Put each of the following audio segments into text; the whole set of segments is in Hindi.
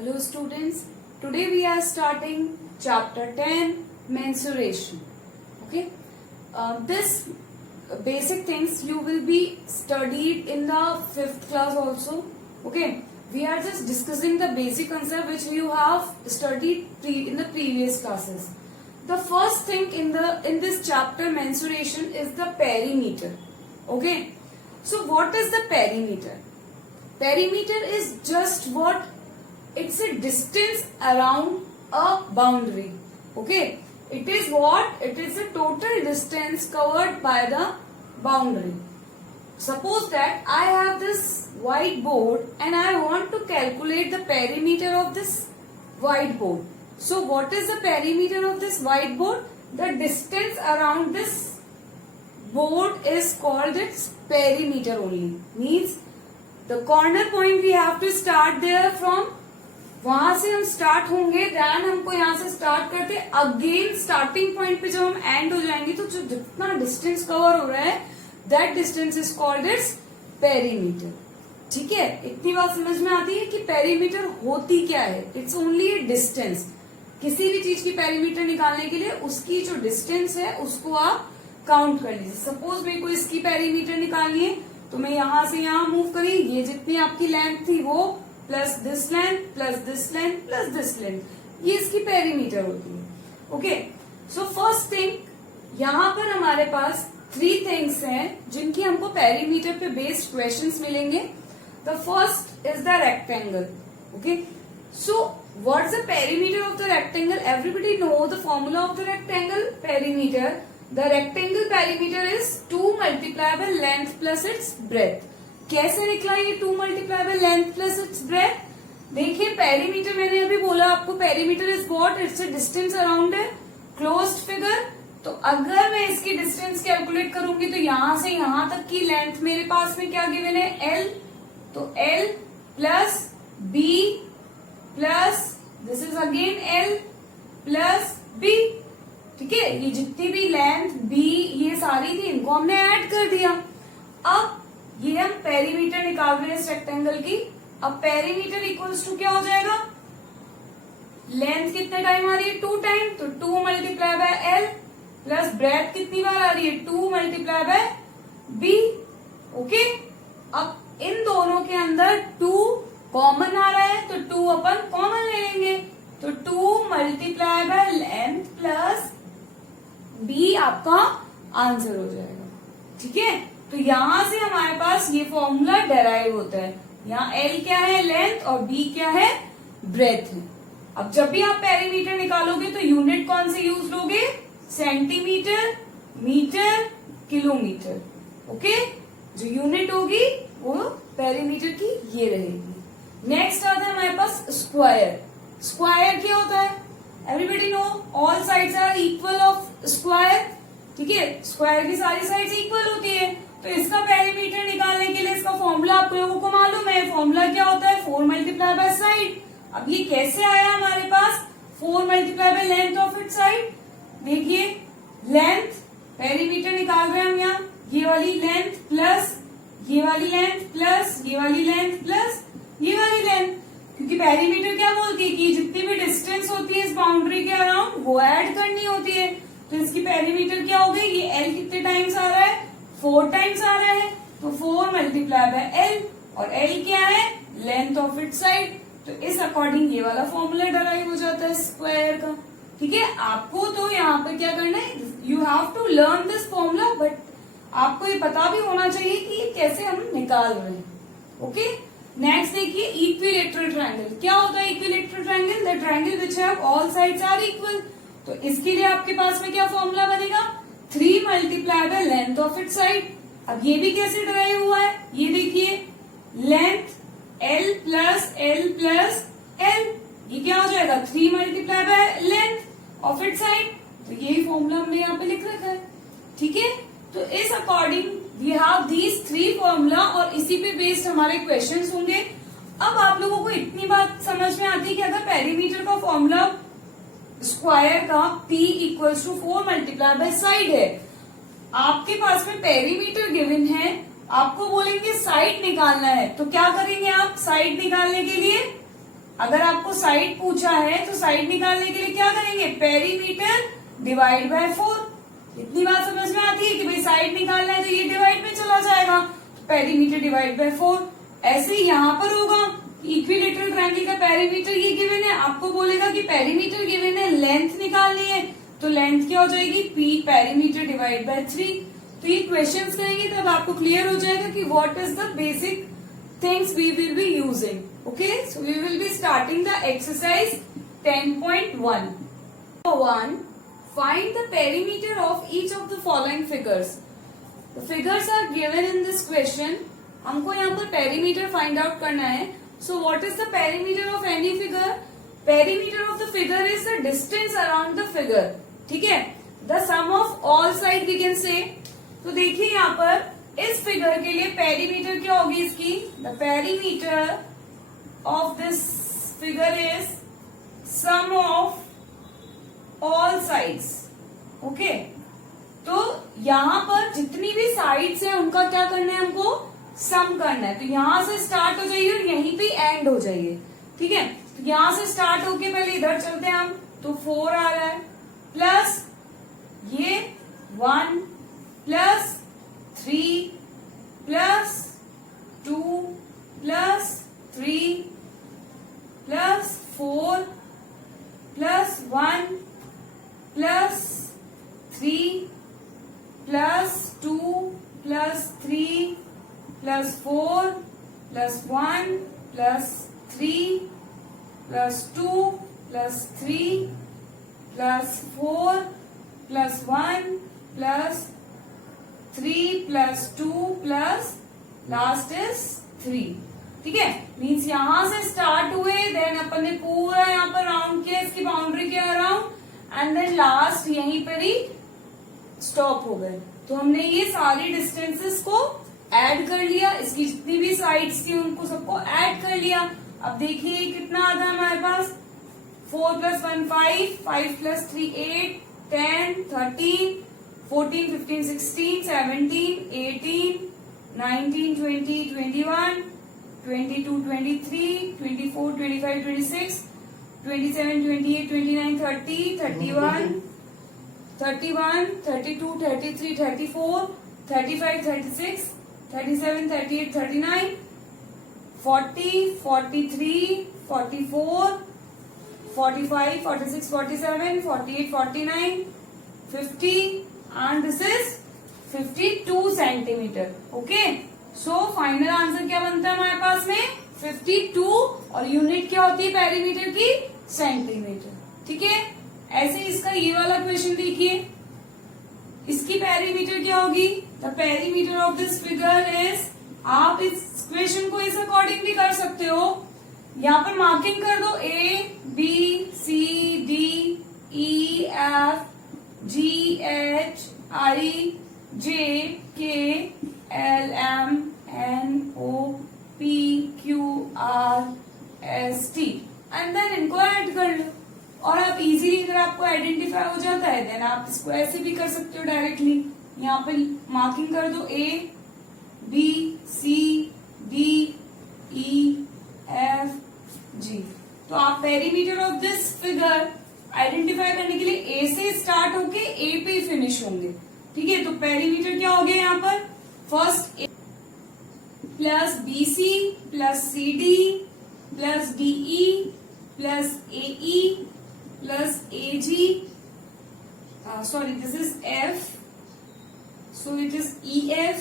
Hello students, today we are starting chapter 10 mensuration. Okay, this basic things you will be studied in the 5th class also. Okay, we are just discussing the basic concept which you have studied in the previous classes. The first thing in this chapter mensuration is the perimeter. Okay, so what is the perimeter? Perimeter is just what? It's a distance around a boundary. Okay, it is what? It is the total distance covered by the boundary. Suppose that I have this whiteboard and I want to calculate the perimeter of this whiteboard. So what is the perimeter of this whiteboard? The distance around this board is called its perimeter only. Means the corner point we have to start there from. वहां से हम स्टार्ट होंगे, देन हमको यहाँ से स्टार्ट करते अगेन स्टार्टिंग पॉइंट पे जब हम एंड हो जाएंगे तो जो जितना डिस्टेंस कवर हो रहा है that distance is called its perimeter. ठीक है, इतनी बात समझ में आती है कि पेरीमीटर होती क्या है. It's only A distance. किसी भी चीज की पेरीमीटर निकालने के लिए उसकी जो डिस्टेंस है उसको आप काउंट कर लीजिए. सपोज मेरे को इसकी पेरीमीटर निकालनी है तो मैं यहाँ से यहाँ मूव करी, ये जितनी आपकी लेंथ थी वो plus this length plus this length plus this length, ये इसकी पेरीमीटर होती है. ओके, सो फर्स्ट थिंग यहाँ पर हमारे पास 3 थिंग्स हैं जिनकी हमको पेरीमीटर पे बेस्ड क्वेश्चंस मिलेंगे. The first is the rectangle. Okay, so what's the perimeter of the rectangle? Everybody know the formula of the rectangle perimeter. The rectangle perimeter is 2 multiply by length plus it's breath. कैसे निकला ये 2 multiply by length plus it's breath? देखिए पेरीमीटर मैंने अभी बोला आपको, perimeter is what? It's a distance around a closed figure. तो अगर मैं इसकी डिस्टेंस कैलकुलेट करूंगी तो यहां से यहां तक की लेंथ मेरे पास में क्या गिवन है? L. तो L plus B plus this is again L plus B. ठीक है, ये जितनी भी लेंथ B ये सारी थी इनको हमने ऐड कर दिया. अब ये हम पेरीमीटर निकाल रहे हैं इस रेक्टेंगल की. अब पेरीमीटर इक्वल्स टू क्या हो जाएगा? लेंथ कितने टाइम आ रही है? 2 टाइम. तो 2 multiply bye L plus breadth कितनी बार आ रही है? 2 मल्टीप्लाई बाय B. ओके, अब इन दोनों के अंदर 2 कॉमन आ रहा है तो 2 अपन कॉमन ले लेंगे. तो 2 multiply by length plus B आपका आंसर हो जाएगा. ठीक है, तो यहां से हमारे पास ये फॉर्मूला डेराइव होता है. यहाँ L क्या है? लेंथ, और B क्या है? ब्रेथ है. अब जब भी आप पेरीमीटर निकालोगे तो यूनिट कौन से यूज लोगे? Centimetre, metre, kilometre. ओके, जो यूनिट होगी वो पेरीमीटर की ये रहेगी. नेक्स्ट आता है हमारे पास स्क्वायर. स्क्वायर क्या होता है? Everybody know all sides are equal of square. ठीक है, स्क्वायर की सारी साइड्स इक्वल होती है. तो इसका पेरीमीटर निकालने के लिए इसका फॉर्मूला आप लोगों को मालूम है. फॉर्मूला क्या होता है? 4 मल्टीप्लाई बाय साइड. अब ये कैसे आया हमारे पास? 4 multiply by length of it side. देखिए लेंथ, पेरीमीटर निकाल रहे हैं हम यहाँ. ये वाली लेंथ प्लस ये वाली लेंथ प्लस ये वाली लेंथ प्लस ये वाली लेंथ. क्योंकि पेरीमीटर क्या बोलती है कि जितनी भी डिस्टेंस होती है इस बाउंड्री के अराउंड वो ऐड करनी होती है. तो इसकी पेरीमीटर क्या हो गई? ये L कितने टाइम्स आ रहा है? 4 टाइम्स आ रहा है. तो 4 मल्टीप्लाई बाय L, और L क्या है? Length of it side. तो इस अकॉर्डिंग ये वाला फॉर्मूला डराइव हो जाता है स्क्वायर का. ठीक है, आपको तो यहाँ पे क्या करना है? You have to learn this formula, but आपको ये पता भी होना चाहिए कि ये कैसे हम निकाल रहे हैं. ओके, नेक्स्ट देखिए इक्विलेटरल ट्रायंगल. क्या होता है equilateral triangle? The triangle which have all sides are equal. तो इसके लिए आपके पास में क्या फॉर्मूला बनेगा? 3 multiply by length of it side. अब ये भी कैसे डराइव हुआ है? ये देखिए length L plus L plus L, ये क्या हो जाएगा? 3 multiply by length of it side. तो यही फॉर्मूला हमने यहाँ पे लिख रखा है. ठीक है, तो इस according we have these 3 formula और इसी पे बेस्ड हमारे क्वेश्चंस होंगे. अब आप लोगों को इतनी बात समझ में आती है कि अगर पेरीमीटर का फॉर्मूला स्क्वायर का P equals to 4 multiply by side है, आपके पास में पेरीमीटर गिवन है, आपको बोलेंगे साइड निकालना है, तो क्या करेंगे आप? साइड निकालने के लिए अगर आपको साइड पूछा है तो साइड निकालने के लिए क्या करेंगे, पेरीमीटर डिवाइड बाय 4। इतनी बात समझ में आती है कि भाई साइड निकालना है तो ये डिवाइड में चला जाएगा, तो पेरीमीटर डिवाइड बाय 4। ऐसे ही यहाँ पर होगा, इक्विलेटरल ट्रायंगल का पेरीमीटर ये गिवन है, आपको बोलेगा कि पेरीमीटर गिवन है, लेंथ निकालनी है, तो लेंथ क्या हो जाएगी, पी पेरीमीटर डिवाइड बाय 3। तो ये क्वेश्चंस करेंगे तब आपको क्लियर हो जाएगा कि what is the basic things we will be using. Okay, so we will be starting the exercise 10.1. 1. Find the perimeter of each of the following figures. The figures are given in this question. हमको यहाँ पर perimeter find out करना है. So what is the perimeter of any figure? Perimeter of the figure is the distance around the figure. ठीक है? The sum of all side we can say. तो देखिए यहाँ पर इस फिगर के लिए पेरीमीटर क्या होगी इसकी, the perimeter of this figure is sum of all sides. Okay, तो यहाँ पर जितनी भी साइड्स हैं उनका क्या करना है, हमको सम करना है। तो यहां से स्टार्ट हो जाइए और यहीं पे एंड हो जाइए। ठीक है, तो यहां से स्टार्ट होके पहले इधर चलते हैं हम, तो 4 आ रहा है, प्लस ये 1 plus 3 plus 2 plus 3 plus 4 plus 1 plus 3 plus 2 plus 3 plus 4 plus 1 plus 3 plus 2 plus 3 plus 4 plus 1 plus 3 plus 2 plus last is 3। ठीक है, मीन्स यहां से स्टार्ट हुए, देन अपन ने पूरा यहाँ पर राउंड किया, इसकी बाउंड्री किया अराउंड, एंड देन लास्ट यहीं पर ही स्टॉप हो गए। तो हमने ये सारी डिस्टेंसेस को ऐड कर लिया, इसकी जितनी भी साइड्स थी उनको सबको ऐड कर लिया। अब देखिए कितना आता है हमारे पास, 4 plus 1 5, 5 plus 3 8, 10 13 14 15 16 17 18 19 20 21 22 23 24 25 26 27 28 29 30 31 31 32 33 34 35 36 37 38 39 40 43 44 45 46 47 48 49 50 and this is 52 centimetre. Okay, so final answer क्या बनता है हमारे पास में 52, और यूनिट क्या होती है पेरीमीटर की, सेंटीमीटर। ठीक है, ऐसे इसका ये वाला क्वेश्चन देखिए, इसकी पेरीमीटर क्या होगी, the perimeter of this figure is, आप इस क्वेश्चन को इस अकॉर्डिंग भी कर सकते हो, यहाँ पर मार्किंग कर दो ABCDEF GHIJKLMNOPQRST एंड देन इनको ऐड कर लो। और आप इजीली अगर आपको आइडेंटिफाई हो जाता है देन आप इसको ऐसे भी कर सकते हो डायरेक्टली, यहाँ पे मार्किंग कर दो ABCDEFG। तो आप perimeter of this figure identify करने के लिए ए से स्टार्ट होके ए पे फिनिश होंगे। ठीक है, तो पेरीमीटर क्या हो गया यहाँ पर, first plus BC plus CD plus DE plus AE plus AG, sorry this is F, so it is EF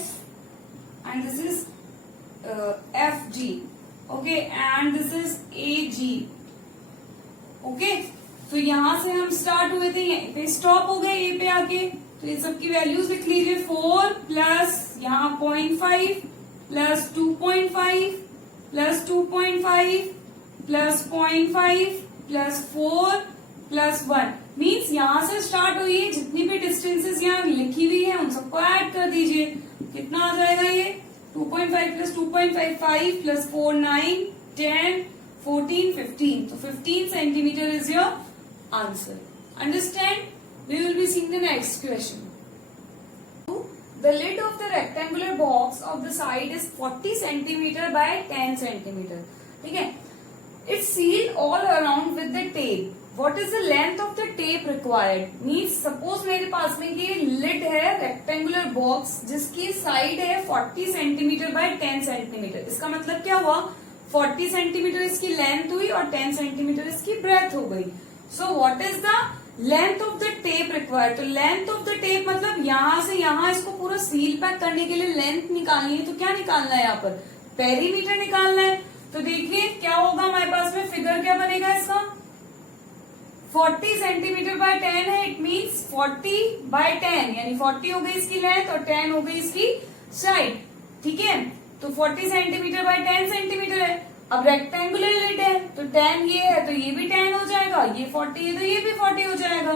and this is FG, okay, and this is AG। okay, तो यहां से हम स्टार्ट हुए थे, यहीं पे स्टॉप हो गए ए पे आके, तो ये सबकी वैल्यूज लिख लीजिए, 4 प्लस यहाँ 0.5 plus 2.5 plus 2.5 plus 0.5 plus 4 plus 1, means यहाँ से स्टार्ट हुई है, जितनी भी डिस्टेंसेस यहाँ लिखी हुई है उन सबको ऐड कर दीजिए। कितना आ जाएगा ये, 2.5 प्लस 2.5 5 प्लस 4 9 10 14 15, तो 15 centimetre is your answer. Understand? We will be seeing the next question. The lid of the rectangular box of the side is 40 centimeter by 10 centimeter. ठीक है, It's sealed all around with the tape. What is the length of the tape required? Means suppose मेरे पास में ये lid है rectangular box जिसकी साइड है 40 सेंटीमीटर बाय 10 सेंटीमीटर. इसका मतलब क्या हुआ? 40 सेंटीमीटर इसकी लेंथ हुई और 10 सेंटीमीटर इसकी ब्रेथ हो गई. So what is the length of the tape required? तो length of the tape मतलब यहाँ से यहाँ इसको पूरा सील पैक करने के लिए लेंथ निकालनी है. तो क्या निकालना है? यहाँ पर पेरीमीटर निकालना है. तो देखिए क्या होगा हमारे पास में, फिगर क्या बनेगा इसका? 40 सेंटीमीटर बाय 10 है. इट मीन्स 40 बाय 10 यानी 40 हो गई इसकी लेंथ और 10 हो गई इसकी साइड. ठीक है, तो 40 सेंटीमीटर बाय 10 सेंटीमीटर है. अब रेक्टेंगुलर लिड है तो 10 ये है तो ये भी 10 हो जाएगा, ये 40 है तो ये भी 40 हो जाएगा.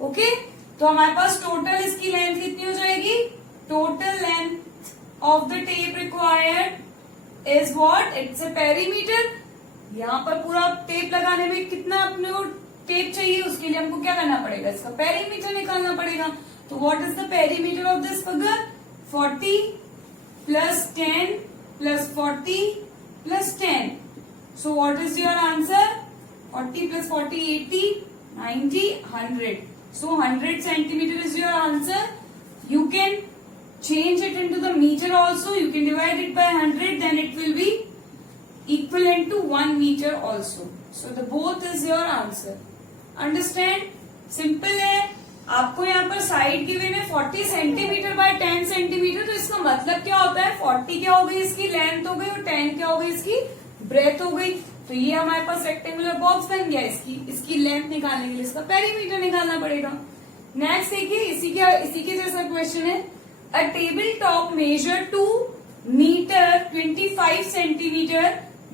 ओके, तो हमारे पास टोटल इसकी लेंथ कितनी हो जाएगी? Total length of the tape required is what? It's a perimeter. यहाँ पर पूरा टेप लगाने में कितना अपने को टेप चाहिए, उसके लिए हमको क्या करना पड़ेगा? इसका पेरीमीटर निकालना पड़ेगा. तो what is the perimeter of this figure? 40 plus 10 plus 40 plus 10. So what is your answer? 40 plus 40, 80, 90, 100. So 100 centimeter is your answer. You can change it into the meter also. You can divide it by 100, then it will be equivalent to 1 meter also. So the both is your answer. Understand? Simple है. आपको यहाँ पर साइड गिवे में 40 सेंटीमीटर बाय 10 सेंटीमीटर. तो इसका मतलब क्या होता है? 40 क्या हो गई इसकी लेंथ हो गई और 10 क्या हो गई इसकी ब्रेथ हो गई. तो ये हमारे पास रेक्टेंगुलर बॉक्स बन गया. इसकी लेंथ निकालने के लिए इसका पेरीमीटर निकालना पड़ेगा. नेक्स्ट देखिए, इसी के जैसा क्वेश्चन है. A table top measure 2 metre 25 centimetre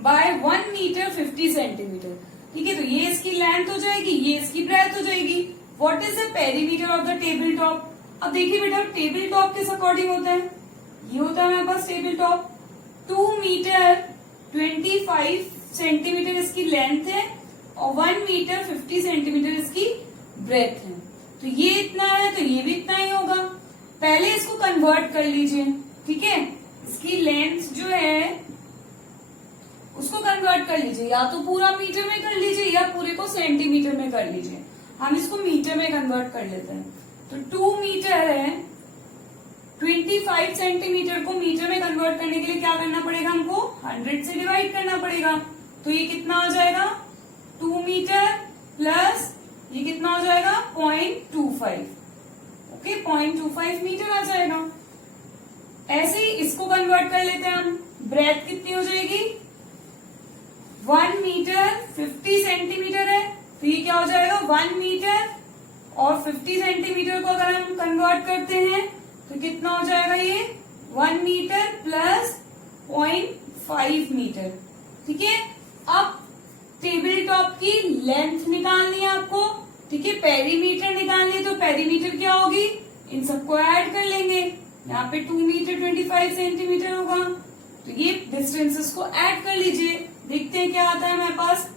by 1 metre 50 centimetre. ठीक है, तो ये इसकी लेंथ हो जाएगी, ये इसकी ब्रेथ हो जाएगी. What is the perimeter of the table top? अब देखिए बेटा, टेबल टॉप किस अकॉर्डिंग होता है? ये होता है हमारे पास टेबल टॉप. 2 मीटर 25 सेंटीमीटर इसकी लेंथ है और 1 मीटर 50 सेंटीमीटर इसकी ब्रेथ है. तो ये इतना है तो ये भी इतना ही होगा. पहले इसको कन्वर्ट कर लीजिए. ठीक है, इसकी लेंथ जो है उसको कन्वर्ट कर लीजिए. या तो पूरा मीटर में कर लीजिए या पूरे को सेंटीमीटर में कर लीजिए. हम इसको मीटर में कन्वर्ट कर लेते हैं. तो 2 मीटर है, 25 सेंटीमीटर को मीटर में कन्वर्ट करने के लिए क्या करना पड़ेगा? हमको 100 से डिवाइड करना पड़ेगा. तो ये कितना हो जाएगा? 2 मीटर प्लस ये कितना हो जाएगा? 0.25. ओके, 0.25 मीटर आ जाएगा. ऐसे ही इसको कन्वर्ट कर लेते हैं हम. ब्रेथ कितनी हो जाएगी? 1 मीटर 50 सेंटीमीटर है तो ये क्या हो जाएगा? 1 मीटर और 50 सेंटीमीटर को अगर हम कन्वर्ट करते हैं तो कितना हो जाएगा? ये 1 मीटर प्लस 0.5 मीटर. ठीक है, अब टेबल टॉप की लेंथ निकालनी है आपको. ठीक है, पेरीमीटर निकालनी है. तो पेरीमीटर क्या होगी? इन सबको ऐड कर लेंगे. यहाँ पे 2 मीटर 25 सेंटीमीटर होगा. तो ये डिस्टेंसेस को ऐड कर लीजिए. देखते हैं क्या आता है हमारे पास.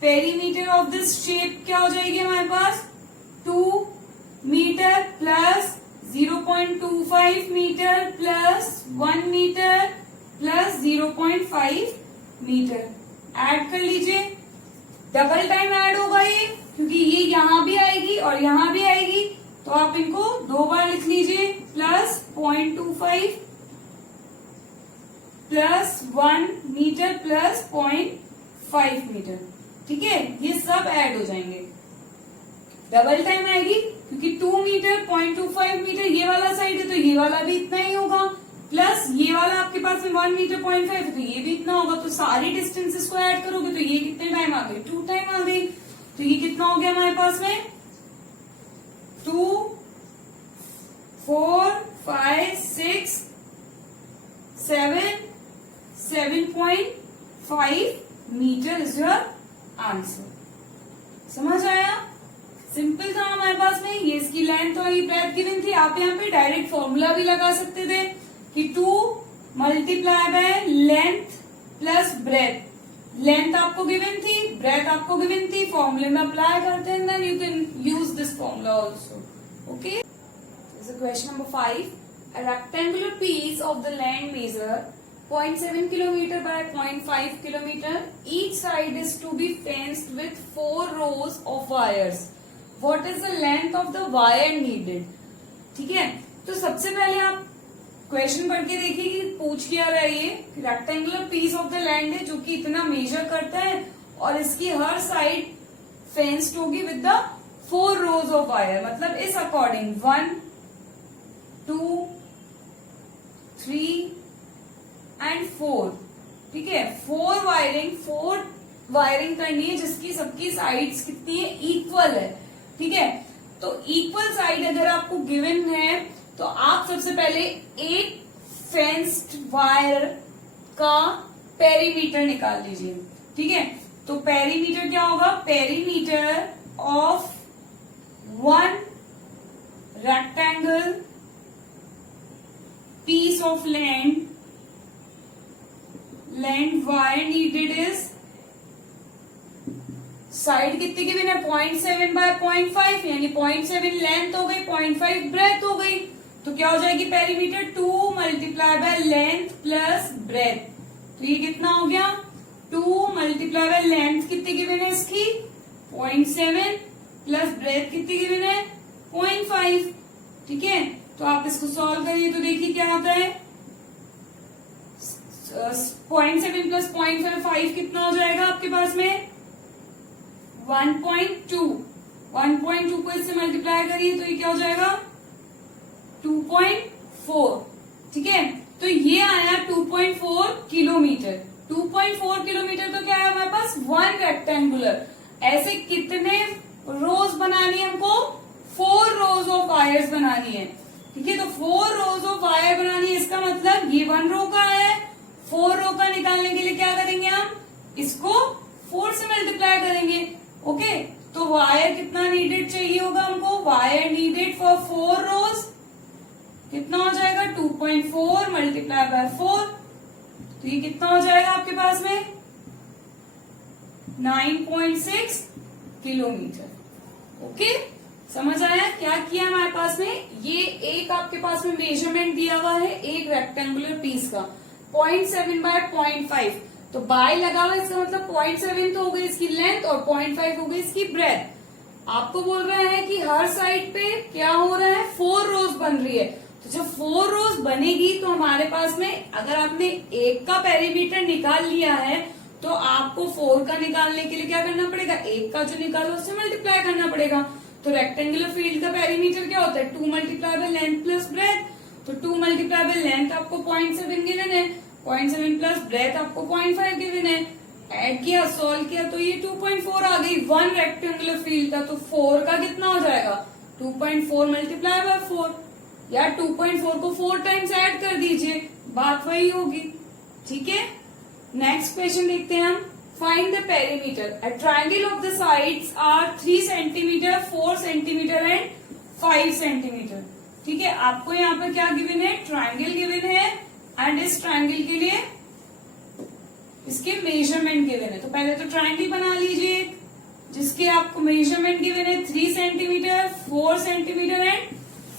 पेरीमीटर ऑफ दिस शेप क्या हो जाएगी हमारे पास? 2 metre plus 0.25 metre plus 1 metre plus 0.5 metre. Add कर लीजिए. डबल टाइम ऐड होगा ये, क्योंकि ये यहाँ भी आएगी और यहाँ भी आएगी. तो आप इनको 2 बार लिख लीजिए. Plus 0.25 plus 1 metre plus 0.5 metre. ठीक है, ये सब ऐड हो जाएंगे. डबल टाइम आएगी क्योंकि 2 मीटर 0.25 मीटर ये वाला साइड है तो ये वाला भी इतना ही होगा. प्लस ये वाला आपके पास में 1 मीटर 0.5 है तो ये भी इतना होगा. तो सारी डिस्टेंसेस को ऐड करोगे तो ये कितने टाइम आ गई? 2 टाइम आ गई. तो ये कितना हो गया हमारे पास में? 2 4 5 6 7 7.5 मीटर इज योर आंसर. समझ आया? सिंपल था हमारे पास में. ये इसकी लेंथ और ये ब्रेथ गिवन थी. आप यहाँ पे डायरेक्ट फॉर्मूला भी लगा सकते थे कि 2 multiply by length plus breadth. Length आपको गिवन थी, ब्रेथ आपको गिवन थी. फॉर्मूले में अप्लाई करते हैं, then you can use this formula also. Okay, question number 5. A rectangular piece of the land measure 0.7 kilometer by 0.5 kilometer. Each side is to be fenced with 4 rows of wires. What is the length of the wire needed? ठीक है, तो सबसे पहले आप क्वेश्चन पढ़ के देखिए कि पूछ क्या रहा है। ये rectangular piece of the land है जो कि इतना मेजर करता है और इसकी हर साइड फेंस्ड होगी with the 4 rows of wire, मतलब इस अकॉर्डिंग 1 2 3 एंड 4। ठीक है, 4 वायरिंग करनी है जिसकी सबकी साइड्स कितनी है, इक्वल है। ठीक है, तो इक्वल साइड अगर आपको गिवन है तो आप सबसे पहले एक फेंस्ड वायर का पेरीमीटर निकाल लीजिए। ठीक है, तो पेरीमीटर क्या होगा, perimeter of 1 rectangle piece of land wire needed is, side कितनी गिवन है 0.7 बाय 0.5, यानी 0.7 लेंथ हो गई, 0.5 ब्रेथ हो गई, तो क्या हो जाएगी perimeter 2 multiply by length plus breath. तो ये कितना हो गया 2 मल्टीप्लाई बाय लेंथ कितनी गिवन है इसकी 0.7 प्लस ब्रेथ कितनी गिवन है 0.5। ठीक है, तो आप इसको सॉल्व करिए तो देखिए क्या आता है 0.7 प्लस 0.5 कितना हो जाएगा आपके पास में 1.2 को इससे मल्टीप्लाई करिए तो ये क्या हो जाएगा 2.4। ठीक है, तो ये आया 2.4 किलोमीटर। 2.4 किलोमीटर तो क्या है हमारे पास 1 रेक्टेंगुलर। ऐसे कितने रोज बनानी है हमको 4 रोज ऑफ वायर्स बनानी है। ठीक है, तो 4 रोज ऑफ वायर बनानी है, इसका मतलब ये 1 रो का है, 4 रो का निकालने के लिए क्या करेंगे हम इसको 4 से मल्टीप्लाई करेंगे। ओके, तो वायर कितना नीडेड चाहिए होगा हमको, वायर नीडेड फॉर 4 रोज कितना हो जाएगा 2.4 मल्टीप्लाई बाय 4, तो ये कितना हो जाएगा आपके पास में 9.6 किलोमीटर। ओके, समझ आया क्या किया हमारे पास में, ये एक आपके पास में मेजरमेंट दिया हुआ है एक रेक्टेंगुलर पीस का 0.7 बाय 0.5, तो बाय लगा हुआ इसका मतलब 0.7 तो हो गई इसकी लेंथ और 0.5 हो गई इसकी ब्रेथ। आपको बोल रहा है कि हर साइड पे क्या हो रहा है 4 रोज बन रही है, तो जब 4 रोज बनेगी तो हमारे पास में अगर आपने एक का पेरीमीटर निकाल लिया है तो आपको 4 का निकालने के लिए क्या करना पड़ेगा, एक का जो निकालो उससे मल्टीप्लाई करना पड़ेगा। तो रेक्टेंगुलर फील्ड का पेरीमीटर क्या होता है 2 multiply by length plus breath, तो 2 मल्टीप्लाई बाय लेंथ आपको 0.7 गिवन है, 0.7 प्लस ब्रेथ आपको 0.5 गिवन है, ऐड किया सॉल्व किया तो ये 2.4 आ गई 1 रेक्टेंगुलर फील्ड का। तो 4 का कितना हो जाएगा 2.4 मल्टीप्लाई बाय 4, या 2.4 को 4 टाइम्स ऐड कर दीजिए, बात वही होगी। ठीक है, नेक्स्ट क्वेश्चन देखते हैं हम। Find the perimeter, a triangle of the sides are 3 centimetre 4 centimetre and 5 centimetre. ठीक है, आपको यहाँ पर क्या गिवन है, ट्रायंगल गिवन है एंड इस ट्रायंगल के लिए इसके मेजरमेंट गिवन है। तो पहले तो ट्रायंगल बना लीजिए जिसके आपको मेजरमेंट गिवन है 3 centimetre 4 centimetre and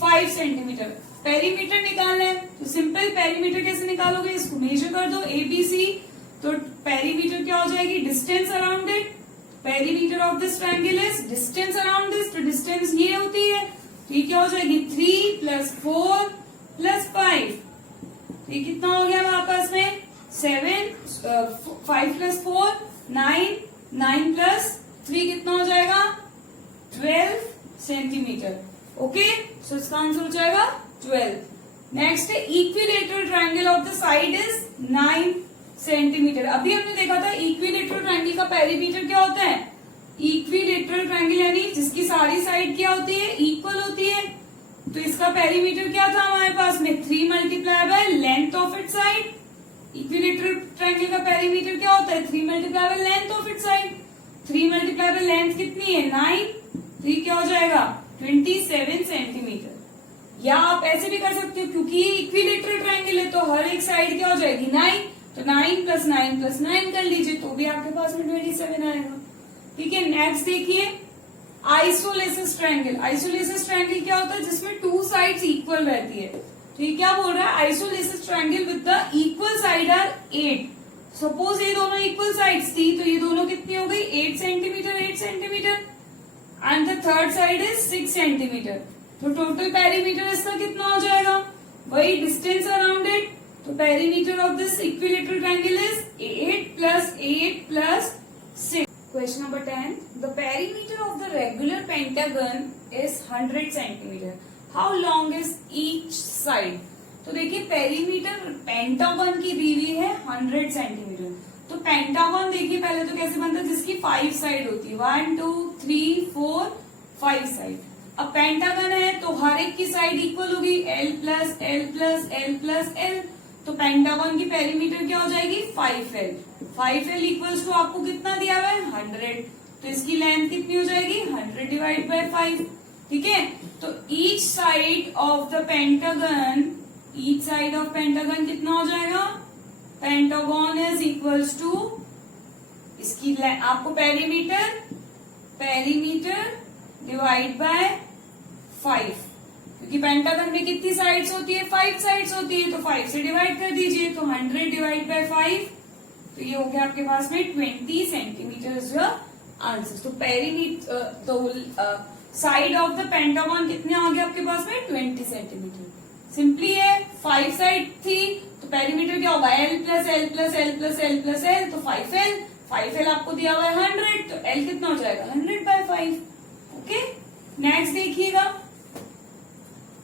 5 centimetre. Perimeter निकालना है तो सिंपल पेरीमीटर कैसे निकालोगे, इसको मेजर कर दो ABC, तो पेरीमीटर क्या हो जाएगी distance around it, perimeter of this triangle is distance around this, तो डिस्टेंस ये होती है, तो ये क्या हो जाएगी 3 प्लस 4 प्लस 5, ये कितना हो गया हमारे पास में 7, 5 प्लस 4 9, 9 प्लस 3 कितना हो जाएगा 12 सेंटीमीटर। ओके, सो इसका आंसर हो जाएगा 12। नेक्स्ट है equilateral triangle of the side is 9 centimetre. अभी हमने देखा था इक्विलेटरल ट्रायंगल का पेरीमीटर क्या होता है, इक्विलेटरल ट्रायंगल यानी जिसकी सारी साइड क्या होती है इक्वल होती है, तो इसका पेरीमीटर क्या था हमारे पास में 3 multiply by length of it side. Equilateral triangle का पेरीमीटर क्या होता है 3 multiply by length of it side, 3 multiply by length कितनी है 9, तो ये क्या हो जाएगा 27 सेंटीमीटर। या आप ऐसे भी कर सकते हो क्योंकि ये इक्विलेटरल ट्रायंगल है तो हर एक साइड क्या हो जाएगी 9, तो 9 प्लस 9 प्लस 9 कर लीजिए तो भी आपके पास में 27 आएगा। ठीक है, नेक्स्ट देखिए आइसोलेसिस ट्रायंगल। आइसोलेसिस ट्रायंगल क्या होता है जिसमें 2 साइड्स इक्वल रहती है। तो ये क्या बोल रहा है, isosceles triangle with the equal side are 8। Suppose ये दोनों इक्वल साइड्स थी, तो ये दोनों कितनी हो गई, 8 centimetre 8 centimetre, and the third side is 6 centimetre. तो टोटल पेरीमीटर इसका कितना हो जाएगा, वही डिस्टेंस अराउंड इट। तो perimeter of this equilateral triangle is 8 plus 8 plus 6। Question number 10. The perimeter of the regular pentagon is 100 centimeter. How long is each side? तो देखिए पेरीमीटर पेंटागन की दी हुई है 100 सेंटीमीटर। तो पेंटागन देखिए पहले तो कैसे बनता है, जिसकी 5 साइड होती है, 1 2 3 4 5 साइड। अब पेंटागन है तो हर एक की साइड इक्वल होगी, L plus L plus L plus L। तो पेंटागन की पेरीमीटर क्या हो जाएगी, 5L। 5L इक्वल्स टू आपको कितना दिया हुआ है, 100। तो इसकी लेंथ कितनी हो जाएगी, 100 डिवाइड बाय 5। ठीक है, तो each side of the pentagon, each side of pentagon कितना हो जाएगा, पेंटागन इज इक्वल्स टू इसकी आपको पेरीमीटर डिवाइड बाय 5, क्योंकि पेंटागन में कितनी साइड्स होती है, 5 साइड्स होती है, तो 5 से डिवाइड कर दीजिए। तो 100 डिवाइड बाय 5, तो ये हो गया आपके पास में 20 सेंटीमीटर इज योर आंसर। तो पेरीमीटर तो साइड ऑफ द पेंटागन कितने आ गए आपके पास में, 20 सेंटीमीटर। सिंपली है, 5 साइड थी तो पेरीमीटर क्या होगा, L plus L plus L plus L plus L, तो 5L। 5L आपको दिया हुआ है 100, तो L कितना हो जाएगा, 100 बाय 5। ओके, नेक्स्ट देखिएगा,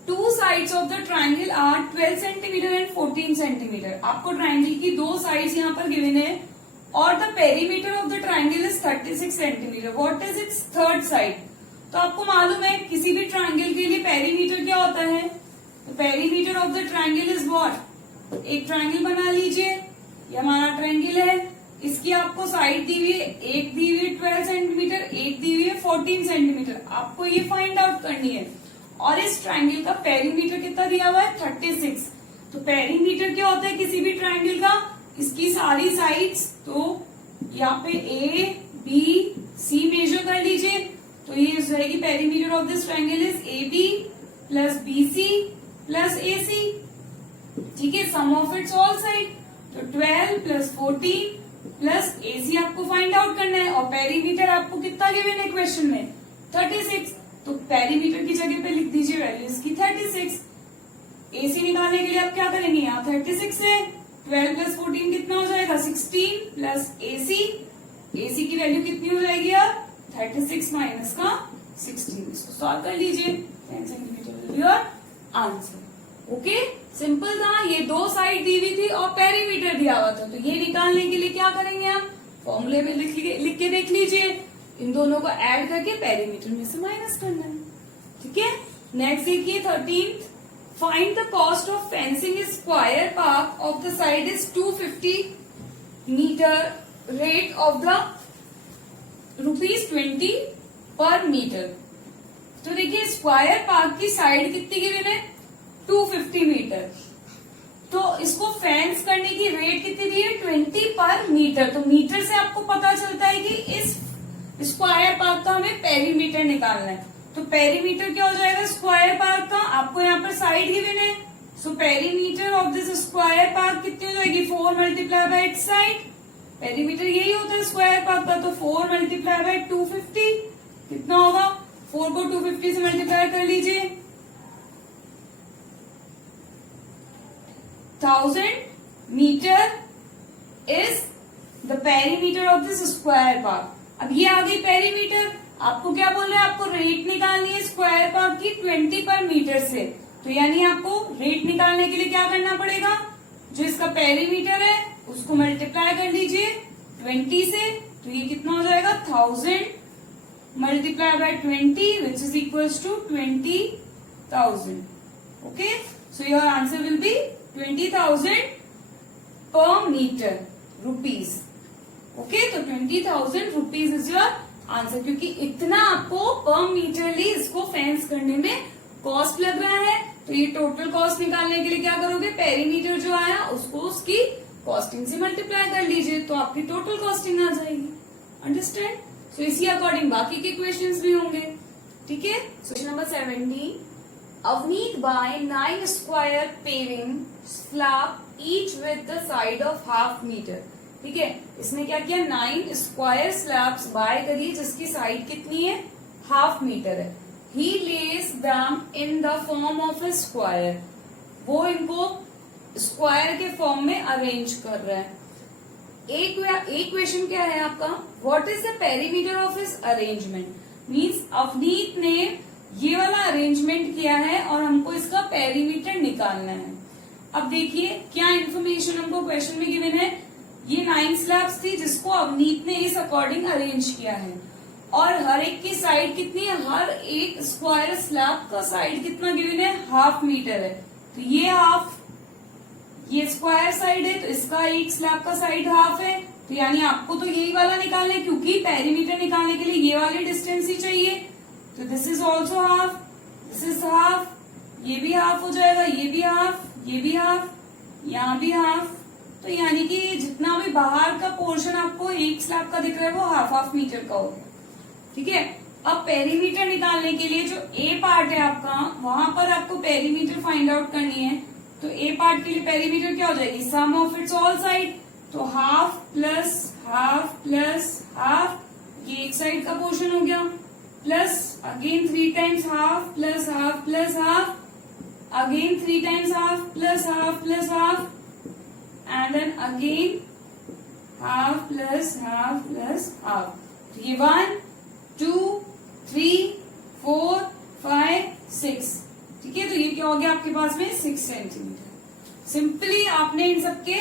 2 sides of the triangle are 12 centimetre and 14 centimetre. आपको ट्राइंगल की 2 साइड्स यहाँ पर गिवन है और the perimeter of the triangle is 36 centimetre. What is it's third side? तो आपको मालूम है किसी भी ट्राइंगल के लिए पेरीमीटर क्या होता है, तो perimeter of the triangle is what, एक ट्राइंगल बना लीजिए, ये हमारा ट्राइंगल है, इसकी आपको साइड दी हुई है, एक दी हुई है 12 सेंटीमीटर, एक दी हुई है 14 सेंटीमीटर। आपको ये फाइंड आउट करनी है। और इस ट्राइंगल का पेरीमीटर कितना दिया हुआ है, 36। तो पेरीमीटर क्या होता है किसी भी ट्राइंगल का, इसकी सारी साइड्स, तो यहाँ पे A B C मेजर कर लीजिए, तो ये हो जाएगी perimeter of this triangle is AB plus BC plus AC। ठीक है, सम ऑफ इट्स ऑल साइड, तो 12 प्लस 14 प्लस AC आपको फाइंड आउट करना है। और पेरीमीटर आपको कितना गिवन है क्वेश्चन में, 36। तो पेरीमीटर की जगह पे लिख दीजिए वैल्यू इसकी 36। AC निकालने के लिए आप क्या करेंगे, यहाँ 36 से 12 प्लस 14 कितना हो जाएगा, 16 प्लस AC की वैल्यू कितनी हो जाएगी यार, 36 माइनस का 16। इसको सॉल्व कर लीजिए, 10 centimetre your answer. Okay, simple था, ये 2 साइड दी हुई थी और पेरीमीटर दिया हुआ था। तो ये निकालने के लिए क्या करेंगे आप, फॉर्मूले में लिख के देख लीजिए, इन दोनों को ऐड करके पेरीमीटर में से माइनस करना है। ठीक है, नेक्स्ट देखिए 13th, find the cost of fencing square park of the side is 250 metre, rate of the ₹20 per metre. तो देखिए स्क्वायर पार्क की साइड कितनी गिवन है, 250 मीटर। तो इसको फेंस करने की रेट कितनी दी है, 20 पर मीटर। तो मीटर से आपको पता चलता है कि इस स्क्वायर पार्क का हमें पेरीमीटर निकालना है। तो पेरीमीटर क्या हो जाएगा स्क्वायर पार्क का, आपको यहाँ पर साइड गिवन है, so perimeter of this square park कितनी हो जाएगी, 4 multiply bye it's side. Perimeter यही होता है स्क्वायर पार्क का, तो 4 मल्टीप्लाई बाय 250 कितना होगा, 4 को 250 से मल्टीप्लाई कर लीजिए, 1000 metre is the perimeter of this square park. अब ये आ गई पेरीमीटर, आपको क्या बोल रहे हैं, आपको रेट निकालनी है स्क्वायर पार्क की 20 पर मीटर से। तो यानी आपको रेट निकालने के लिए क्या करना पड़ेगा, जो इसका पेरीमीटर है उसको मल्टीप्लाई कर लीजिए 20 से, तो ये कितना हो जाएगा 1000 multiply by 20 which is equals to 20,000। Okay, so your answer will be 20,000 per metre rupees. Okay, तो 20,000 रुपीज इज योर आंसर, क्योंकि इतना आपको पर मीटरली इसको फेंस करने में कॉस्ट लग रहा है। तो ये टोटल कॉस्ट निकालने के लिए क्या करोगे, पेरीमीटर जो आया उसको उसकी कॉस्टिंग से मल्टीप्लाई कर लीजिए, तो आपकी टोटल कॉस्टिंग आ जाएगी। अंडरस्टैंड? सो इसी अकॉर्डिंग बाकी के क्वेश्चंस भी होंगे। ठीक है, question number 17, Avneet buy 9 square paving slab each with the side of half meter. ठीक है, इसने क्या किया, 9 स्क्वायर स्लैब्स बाय करी जिसकी साइड कितनी है, हाफ मीटर है. He lays them in the form of a square. वो इनको स्क्वायर के फॉर्म में अरेंज कर रहा है. एक क्वेश्चन क्या है आपका, what is the perimeter of his arrangement. Means Avneet ने ये वाला अरेंजमेंट किया है और हमको इसका पेरीमीटर निकालना है. अब देखिए क्या इन्फॉर्मेशन हमको क्वेश्चन में गिवन है. ये 9 स्लैब्स थी जिसको अवनीत ने इस अकॉर्डिंग अरेंज किया है और हर एक की साइड कितनी है, हर एक स्क्वायर स्लैब का साइड कितना गिवन है, हाफ मीटर है. तो ये हाफ, ये स्क्वायर साइड है तो इसका एक स्लैब का साइड हाफ है. तो यानी आपको तो यही वाला निकालना है क्योंकि पेरीमीटर निकालने के लिए ये वाली डिस्टेंस ही चाहिए. तो this is also half, this is half, ये भी हाफ हो जाएगा, ये भी हाफ, ये भी हाफ, यहाँ भी हाफ. तो यानी कि जितना भी बाहर का पोर्शन आपको एक स्लैब का दिख रहा है वो हाफ हाफ मीटर का हो गया. ठीक है, अब पेरीमीटर निकालने के लिए जो ए पार्ट है आपका, वहां पर आपको पेरीमीटर फाइंड आउट करनी है. तो ए पार्ट के लिए पेरीमीटर क्या हो जाएगी, sum of its all side. तो half plus half plus half, ये एक साइड का पोर्शन हो गया, plus again 3 times half plus half plus half, again 3 times half plus half and then again half plus half. तो ये 1 2 3 4 5 6. ठीक है, तो ये क्या हो गया आपके पास में 6 सेंटीमीटर. सिंपली आपने इन सबके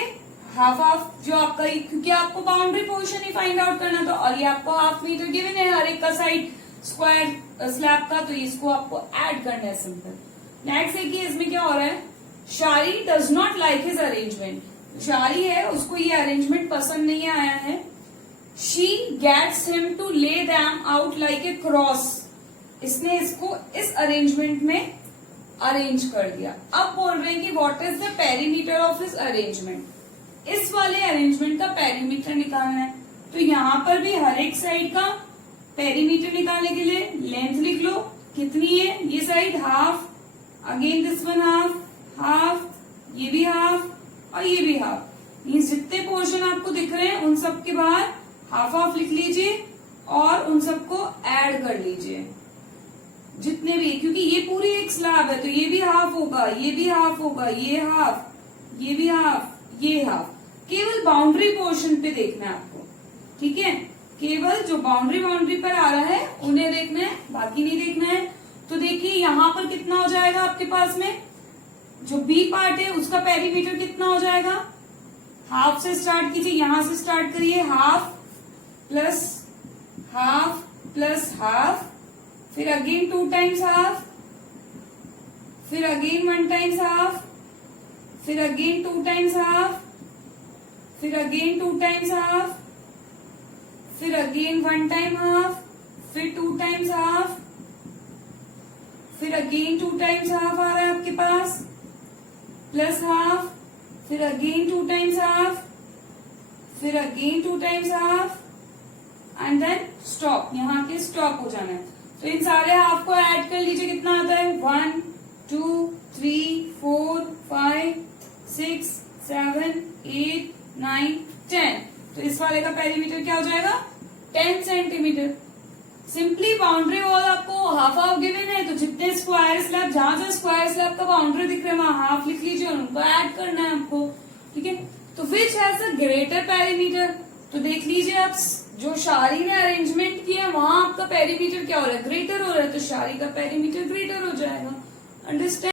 हाफ हाफ जो आपका, क्योंकि आपको बाउंड्री पोर्शन ही फाइंड आउट करना था और ये आपको हाफ मीटर गिवन है हर एक का साइड स्क्वायर स्लैब का, तो इसको आपको ऐड करना है सिंपल. नेक्स्ट देखिए इसमें क्या हो रहा है. शारी does not like his arrangement. शारी है, उसको ये अरेंजमेंट पसंद नहीं आया है. शी गेट्स हिम टू ले them out like a cross. इसने इसको इस अरेंजमेंट में अरेंज कर दिया. अब बोल रहे हैं कि what is the perimeter of his arrangement. इस वाले अरेंजमेंट का पेरीमीटर निकालना है. तो यहाँ पर भी हर एक साइड का पेरीमीटर निकालने के लिए लेंथ लिख लो कितनी है. ये side half, again this one half, ये भी हाफ और ये भी हाफ. ये जितने पोर्शन आपको दिख रहे हैं उन सब के बाहर हाफ हाफ लिख लीजिए और उन सबको ऐड कर लीजिए जितने भी, क्योंकि ये पूरी एक स्लैब है तो ये भी हाफ होगा, ये भी हाफ होगा, ये हाफ, ये भी हाफ, ये हाफ. केवल बाउंड्री पोर्शन पे देखना है आपको. ठीक है, केवल जो बाउंड्री पर आ रहा है उन्हें देखना है, बाकी नहीं देखना है. तो देखिए यहाँ पर कितना हो जाएगा आपके पास में, जो बी पार्ट है उसका पेरीमीटर कितना हो जाएगा. हाफ से स्टार्ट कीजिए, यहां से स्टार्ट करिए. हाफ प्लस हाफ, फिर अगेन 2 टाइम्स हाफ, फिर अगेन 1 टाइम्स हाफ, फिर अगेन 2 टाइम्स हाफ, फिर अगेन 2 टाइम्स हाफ, फिर अगेन 1 टाइम हाफ, फिर 2 टाइम्स हाफ, फिर अगेन 2 टाइम्स हाफ आ रहा है आपके पास, प्लस हाफ, फिर अगेन 2 टाइम्स हाफ, फिर again 2 times half and then stop. यहाँ के स्टॉप हो जाना है. तो इन सारे हाफ को ऐड कर लीजिए, कितना आता है 1 2 3 4 5 6 7 8 9 10. तो इस वाले का पेरीमीटर क्या हो जाएगा 10 सेंटीमीटर. सिंपली बाउंड्री वॉल आपको हाफ हाफ गिवन है तो जितने स्क्वायर स्लैब, जहां से स्क्वायर स्लैब का बाउंड्री दिख रहा है वहां हाफ लिख लीजिए और उनको ऐड करना है आपको. ठीक है, तो which has a greater perimeter. तो देख लीजिए आप, जो शारी ने अरेंजमेंट किया वहां आपका पेरीमीटर क्या हो रहा है, ग्रेटर हो रहा है. तो शारी का पेरीमीटर ग्रेटर हो जाएगा. अंडरस्टैंड.